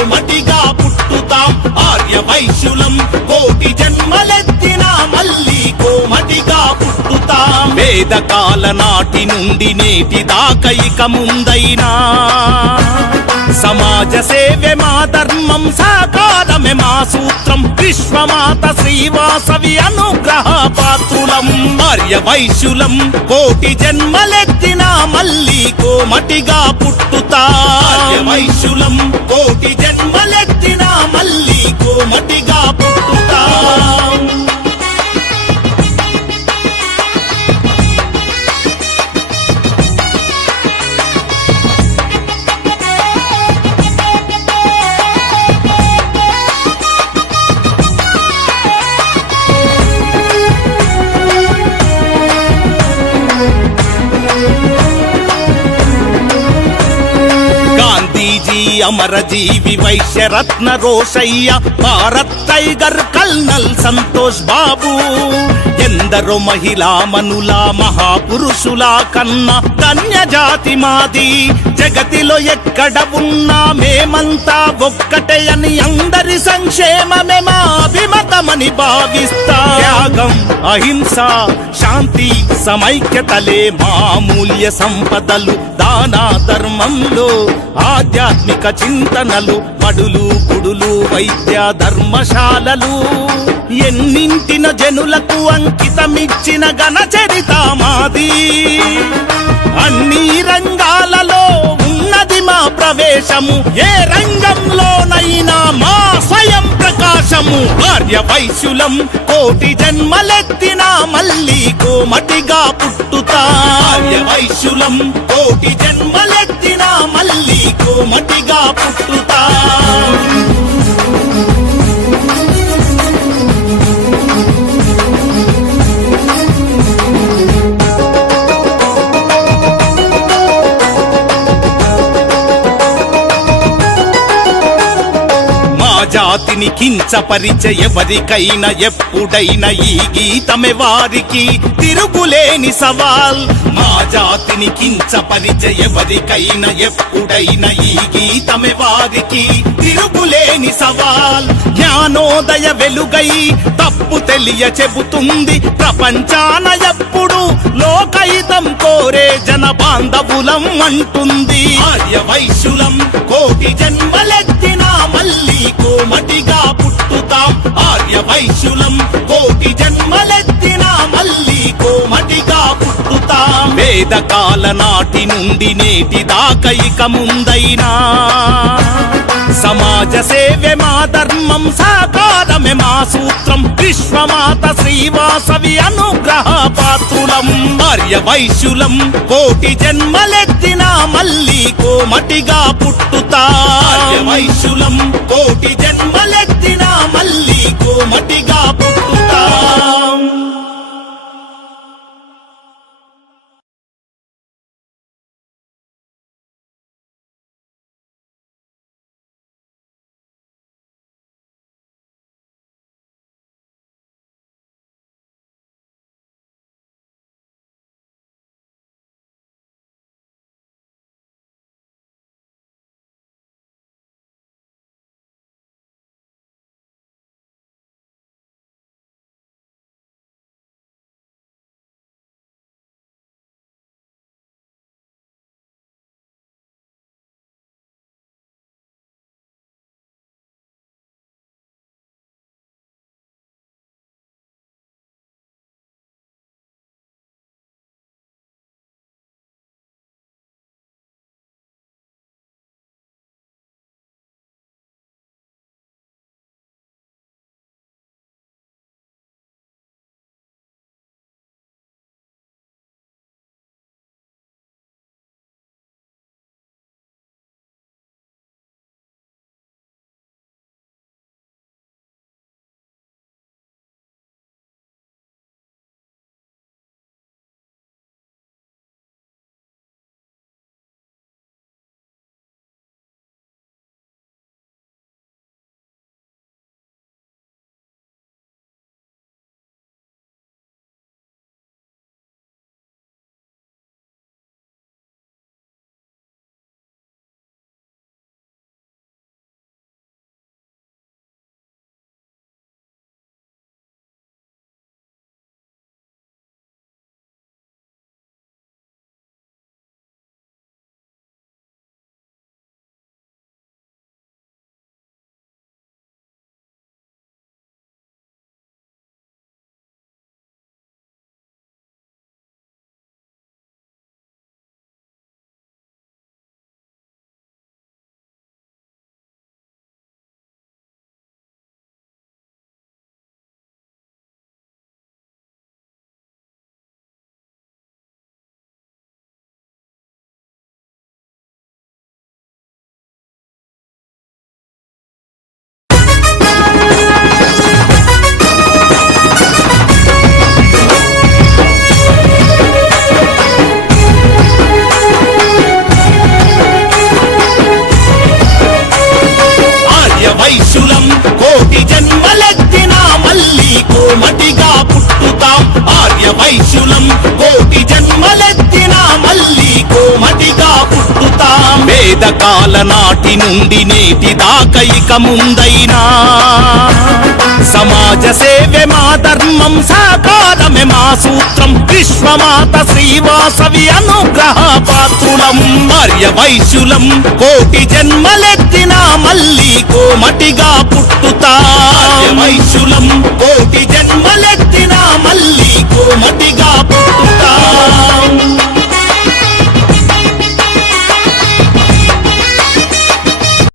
కోమటిగా పుట్టుతాం ఆర్య వైశ్యులం కోటి జన్మలెత్తినా మళ్ళీ కోమటిగా పుట్టుతాం వేదకాల నాటి నుండి నేటి దాకా ఇక ముందైనా సమాజ సేవే మా ధర్మం సాకారమే మా సూత్రం విశ్వమాత శ్రీవాసవి అనుగ్రహ పాత్రులం ఆర్య వైశ్యులం కోటి జన్మలెత్తినా మళ్ళీ కోమటిగా పుట్టుతా ఆర్య వైశ్యులం కోటి జన్మలెత్తినా మళ్ళీ కోమటిగా పుట్టుతా అమరజీవి వైశ్యరత్న రోషయ్య భారత్ టైగర్ కల్నల్ సంతోష్ బాబు ఎందరో మహిళా మనుల మహాపురుషుల కన్నా ధన్య జాతి మాది జగతిలో ఎక్కడ ఉన్నా మేమంతా ఒక్కటే అని అందరి సంక్షేమమే మా అభిమతమని భావిస్తా త్యాగం అహింస శాంతి సమైక్యతలే మా మూల్య సంపదలు దాన ధర్మంలో ఆధ్యాత్మిక చింతనలు బడులు గుడులు వైద్య ధర్మశాలలు ఎన్నింటిన జనులకు అంకితమిచ్చిన ఘన చరిత మాది అన్ని రంగాలలో ఉన్నది మా ప్రవేశము ఏ రంగంలోనైనా మా స్వయం ప్రకాశము ఆర్య వైశ్యులం కోటి జన్మలెత్తినా మళ్ళీ కోమటిగా పుట్టుతా ఆర్య వైశ్యులం కోటి జన్మలెత్తినా మళ్ళీ కోమటిగా పుట్టుతా జాతిని కించపరిచే ఎవరికైనా ఎప్పుడైనా ఈ గీతమే వారికి తిరుగులేని సవాల్ మా జాతిని కించపరిచే ఎవరికైనా ఎప్పుడైనా ఈ గీతమే వారికి తిరుగులేని సవాల్ జ్ఞానోదయ వెలుగై తప్పు తెలియ చెబుతుంది ప్రపంచాన ఎప్పుడు లోకహితం కోరే జన బాంధవులం అంటుంది ఆర్య వైశ్యులం కోటి జన్మలెత్తినా మళ్ళీ కోమటిగా పుట్టుతాం ఆర్య వైశ్యులం కోటి జన్మలెత్తినా మళ్ళీ కోమటిగా పుట్టుతాం వేదకాల నాటి నుండి నేటి దాకా ఇక ముందైనా సమాజ సేవే మా ధర్మం సాకారమే మా సూత్రం విశ్వమాత శ్రీవాసవి అనుగ్రహ పాత్రులం ఆర్య వైశ్యులం కోటి జన్మలెత్తినా మళ్ళీ కోమటిగా పుట్టుతా ఆర్య వైశ్యులం కోటి జన్మలెత్తినా మళ్ళీ కోమటిగా పుట్టుతా వైశ్యులం కోటి జన్మలెత్తినా మళ్ళీ కోమటిగా పుట్టుతాం వేదకాల నాటి నుండి నేటి దాకా ఇక ముందైనా సమాజ సేవే మా ధర్మం సాకారమే మా సూత్రం విశ్వమాత శ్రీవాసవి అనుగ్రహ పాత్రులం ఆర్య వైశ్యులం కోటి జన్మలెత్తినా మళ్ళీ కోమటిగా